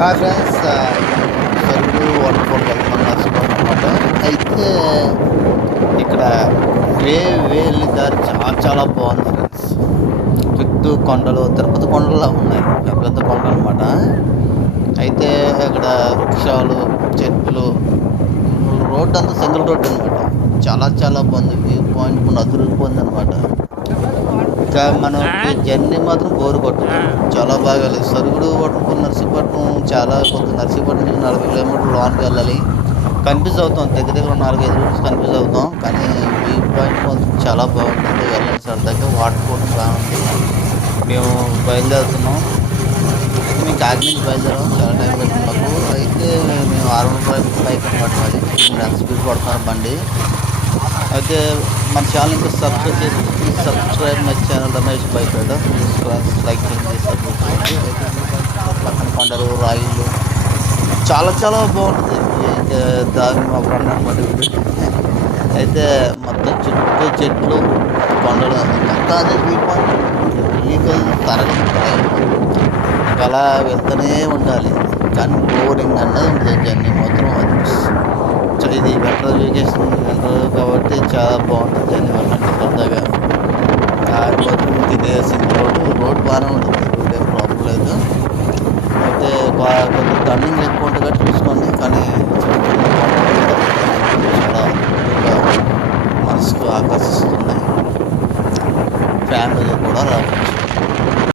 Hi friends, సరుకులు waterfall వెళ్తున్నాం నర్సిపట్నం అనమాట. అయితే ఇక్కడ వేలి దారి చాలా బాగుంది ఫ్రెండ్స్. చుట్టూ కొండలు, తిరుపతి కొండలా ఉన్నాయి, పెద్ద పెద్ద కొండలు అనమాట. అయితే ఇక్కడ వృక్షాలు, చెట్లు, రోడ్డు అంతా సింగిల్ రోడ్డు అనమాట. చాలా బాగుంది. వ్యూ పాయింట్ కూడా అదిరిపోయింది అనమాట. ఇంకా మనకి జర్నీ మాత్రం బోరు కొట్టదు, చాలా బాగా వెళ్ళదు. సరుగుడు వాటర్ఫాల్ నర్సీపట్నం చాలా కొంత, నర్సీపట్నం నుంచి 40 కిలోమీటర్లు లోనికి వెళ్ళాలి. కన్ఫ్యూజ్ అవుతాం, దగ్గర 4-5 రూట్స్ కన్ఫ్యూజ్ అవుతాం. కానీ వ్యూ పాయింట్ మాత్రం చాలా బాగుంటుంది. వెళ్ళండి సరదాగా, వాటర్ కూడా బాగుంది. మేము బయలుదేరుతున్నాం. అయితే మేము కాకినాడ నుంచి బయలుదేరాం, చాలా టైం పడుతుంది మాకు. అయితే మేము 600 బైక్ అనమాట. అది మీరు ఎంత స్పీడ్ పడుతున్నారు బండి. అయితే మన ఛానల్ ఇంకా సబ్స్క్రైబ్ చేసి, please subscribe my channel Ramesh bike rider. Please like చేయండి, సపోర్ట్ చేయండి. పక్కన కొండలు, రాయిలు చాలా బాగుంటుంది. అయితే దాన్ని మా ఫ్రెండ్ అనమాట వీడు. అయితే మొత్తం చుట్టూ చెట్లు, కొండలు అంతా అదే వ్యూ పాయింట్. వెహికల్ తరలి అలా వెళ్తూనే ఉండాలి, కానీ బోరింగ్ అన్నది ఉంటుంది. జర్నీ మాత్రం ఇది వింటర్ వెకేషన్, వింటర్ కాబట్టి చాలా బాగుంటుంది జర్నీ. వెళ్ళండి సరదాగా. ఆగిపోతుంది ఇదే సింగిల్ రోడ్ బాగానే ఉంటుంది, రోడ్ ఏం ప్రాబ్లం లేదు. అయితే కొంచెం టర్నింగ్ ఎక్కువ ఉంటుంది కాబట్టి చూసుకోండి.